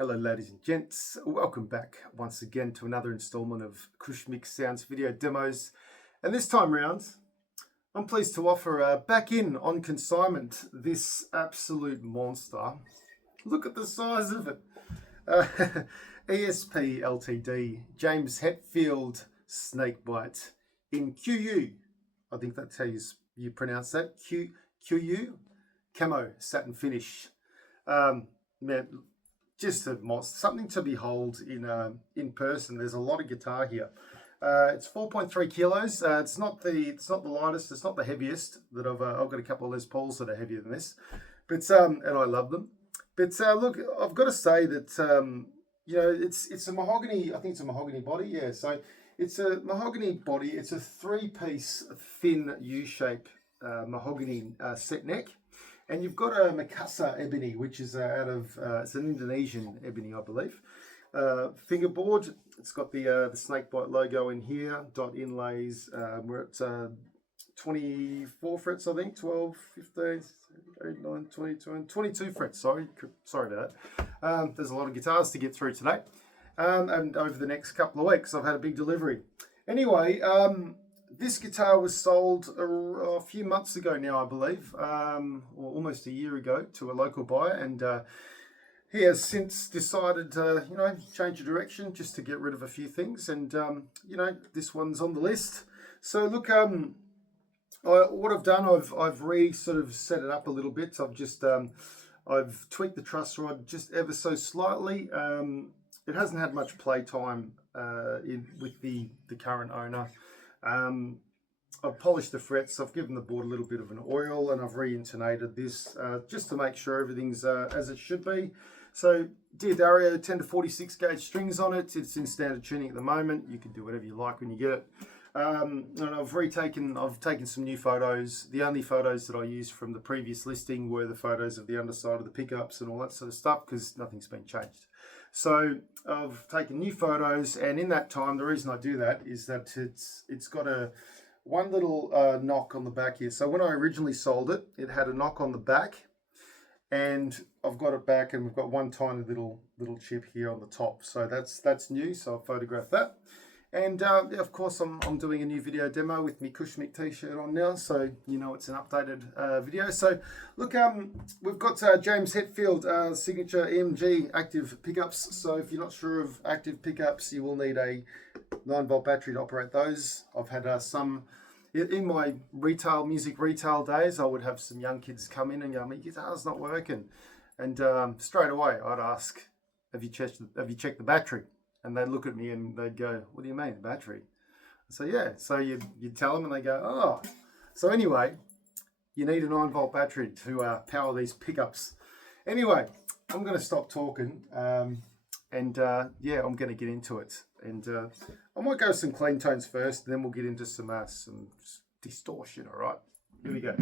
Hello ladies and gents, welcome back once again to another installment of Cushmic Sounds video demos, and this time round I'm pleased to offer back in on consignment this absolute monster. Look at the size of it. ESP LTD James Hetfield Snakebyte in Kuiu, I think that's how you pronounce that, Kuiu Camo Satin finish. Man, just a monster, something to behold in person. There's a lot of guitar here. It's 4.3 kilos. It's not the lightest. It's not the heaviest that I've got a couple of Les Pauls that are heavier than this, but and I love them. But look, I've got to say that it's a mahogany. I think it's a mahogany body. Yeah, so it's a mahogany body. It's a 3-piece thin U-shape mahogany set neck. And you've got a Makassar ebony, which is out of, it's an Indonesian ebony, I believe. Fingerboard, it's got the Snakebite logo in here, dot inlays. We're at 24 frets, I think, 12, 15, 8, 9, 20, 22 frets, sorry about that. There's a lot of guitars to get through today. And over the next couple of weeks, I've had a big delivery. Anyway, this guitar was sold a few months ago now, I believe, or almost a year ago, to a local buyer, and he has since decided to, change of direction just to get rid of a few things, and this one's on the list. So look, what I've done, I've sort of set it up a little bit. I've just I've tweaked the truss rod just ever so slightly. It hasn't had much play time with the current owner. I've polished the frets, I've given the board a little bit of an oil, and I've re-intonated this just to make sure everything's as it should be. So Dear Dario, 10 to 46 gauge strings on it. It's in standard tuning at the moment. You can do whatever you like when you get it. And I've taken some new photos. The only photos that I used from the previous listing were the photos of the underside of the pickups and all that sort of stuff, because nothing's been changed. So I've taken new photos, and in that time, the reason I do that is that it's got one little knock on the back here. So when I originally sold it, it had a knock on the back, and I've got it back, and we've got one tiny little chip here on the top. So that's new. So I've photographed that. And yeah, of course, I'm doing a new video demo with my Cushmic t-shirt on now, so it's an updated video. So look, we've got James Hetfield signature EMG active pickups. So if you're not sure of active pickups, you will need a 9-volt battery to operate those. I've had some in my music retail days. I would have some young kids come in and go, "My guitar's not working," and straight away I'd ask, "Have you checked the battery?" And they'd look at me and they'd go, "What do you mean, the battery?" So yeah, so you tell them and they go, "Oh." So anyway, you need a 9-volt battery to power these pickups. Anyway, I'm going to stop talking and yeah, I'm going to get into it. And I might go with some clean tones first, and then we'll get into some distortion, all right? Here we go.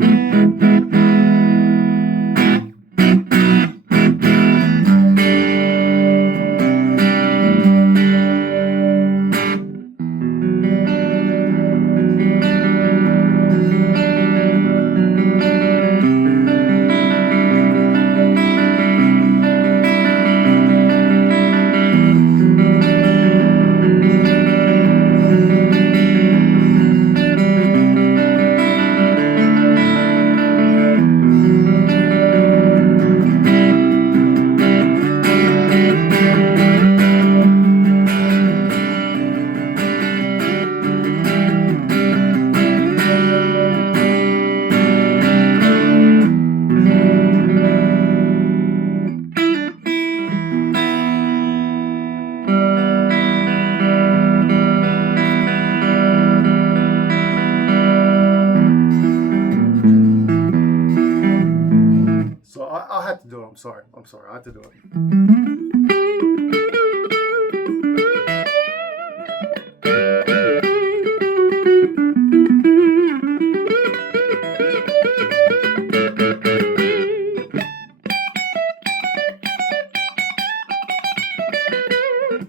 I had to do it. I'm sorry. I had to do it.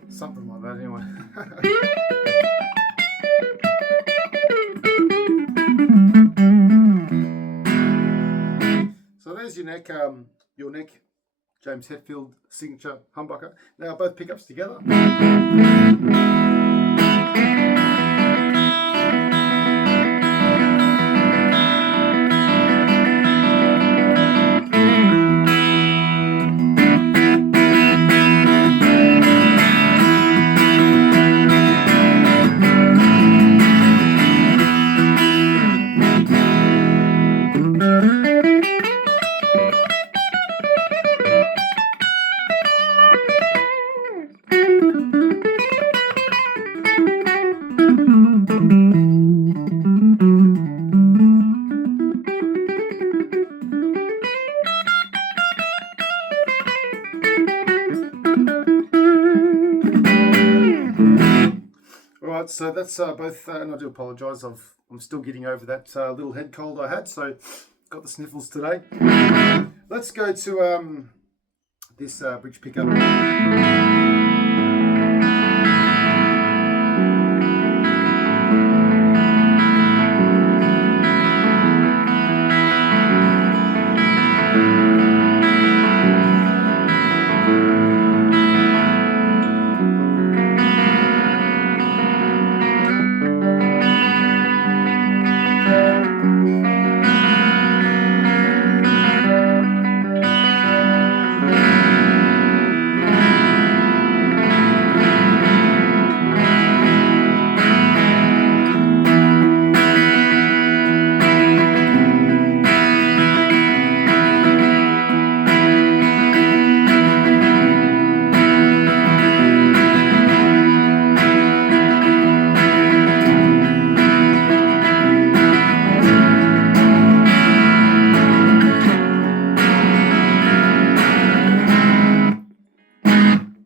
Something like that, anyway. So there's your neck James Hetfield signature humbucker. Now both pickups together. Alright, so that's both, and I do apologise, I'm still getting over that little head cold I had, so got the sniffles today. Let's go to this bridge pickup.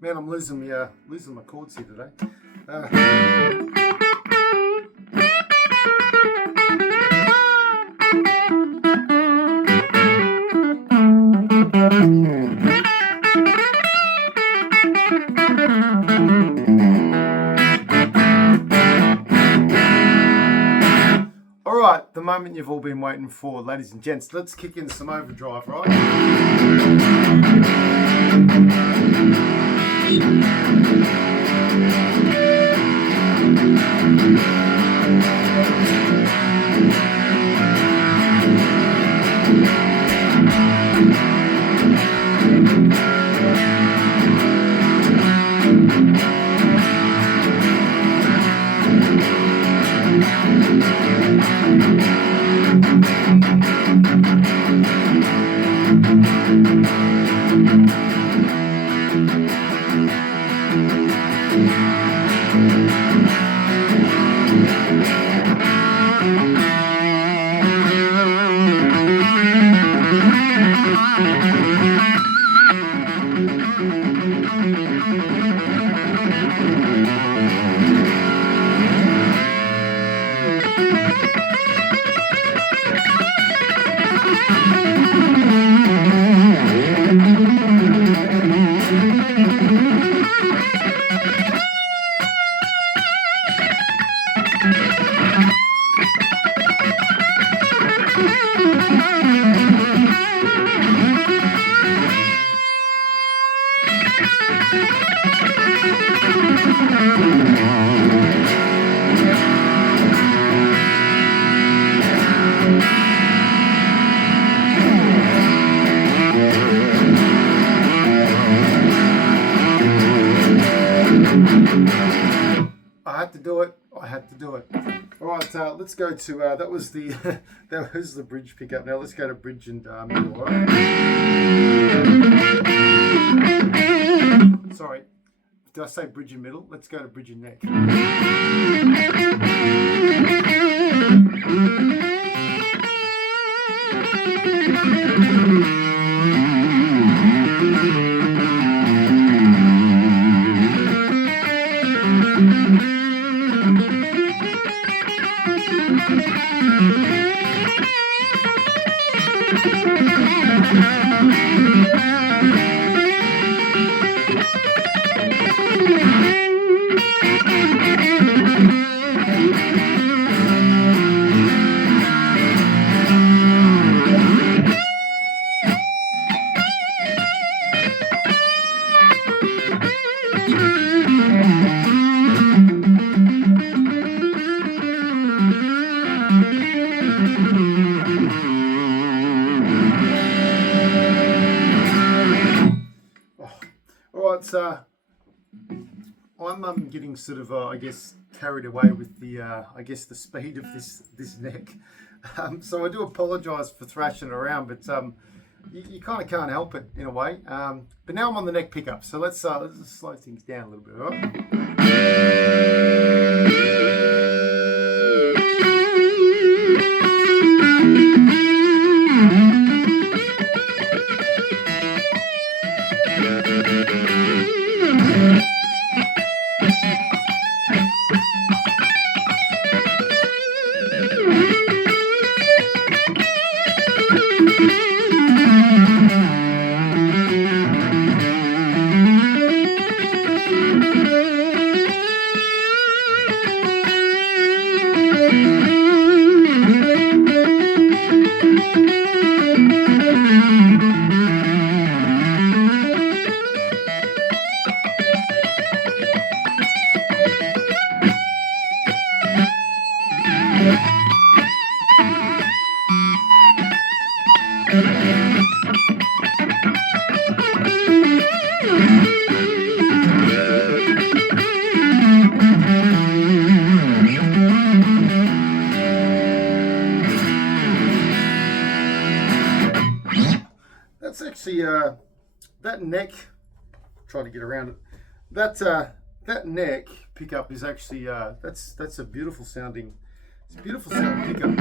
Man, I'm losing my chords here today. All right, the moment you've all been waiting for, ladies and gents. Let's kick in some overdrive, right? I had to do it. All right, let's go to that was the that was the bridge pickup. Now let's go to bridge and middle. All right? Sorry, did I say bridge and middle? Let's go to bridge and neck. I'm getting sort of, I guess, carried away with the, I guess, the speed of this neck. So I do apologise for thrashing around, but you kind of can't help it in a way. But now I'm on the neck pickup, so let's just slow things down a little bit, all right? That's actually that neck. Trying to get around it. That neck pickup is actually that's a beautiful sounding. It's a beautiful sounding pickup.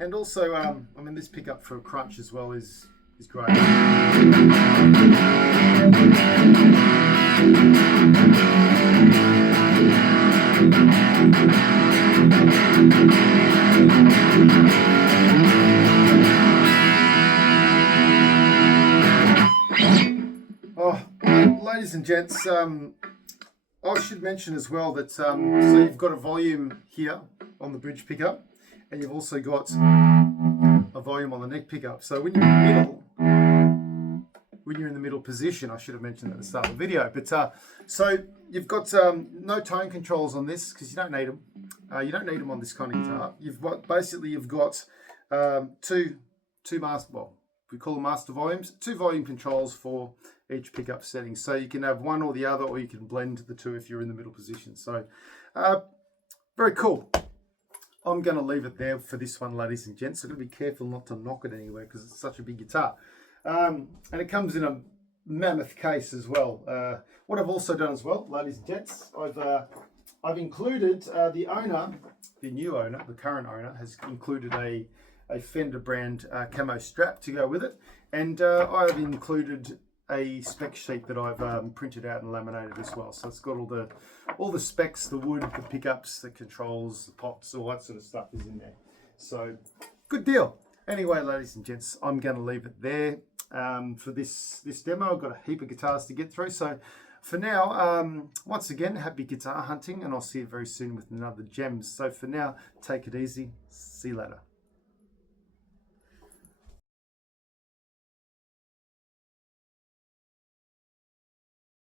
And also, I mean, this pickup for a crunch as well is great. Oh, ladies and gents, I should mention as well that so you've got a volume here on the bridge pickup, and you've also got a volume on the neck pickup. So when you're in the middle position, I should have mentioned that at the start of the video. But so you've got no tone controls on this because you don't need them. You don't need them on this kind of guitar. You've got two master, well, we call them master volumes, 2 volume controls for each pickup setting. So you can have one or the other, or you can blend the two if you're in the middle position. So very cool. I'm going to leave it there for this one, ladies and gents. So I'm going to be careful not to knock it anywhere because it's such a big guitar. And it comes in a mammoth case as well. What I've also done as well, ladies and gents, I've included the new owner, the current owner, has included a Fender brand camo strap to go with it. And I've included a spec sheet that I've printed out and laminated as well. So it's got all the specs, the wood, the pickups, the controls, the pots, all that sort of stuff is in there. So good deal. Anyway, ladies and gents, I'm going to leave it there for this demo. I've got a heap of guitars to get through. So for now, once again, happy guitar hunting, and I'll see you very soon with another gems. So for now, take it easy. See you later.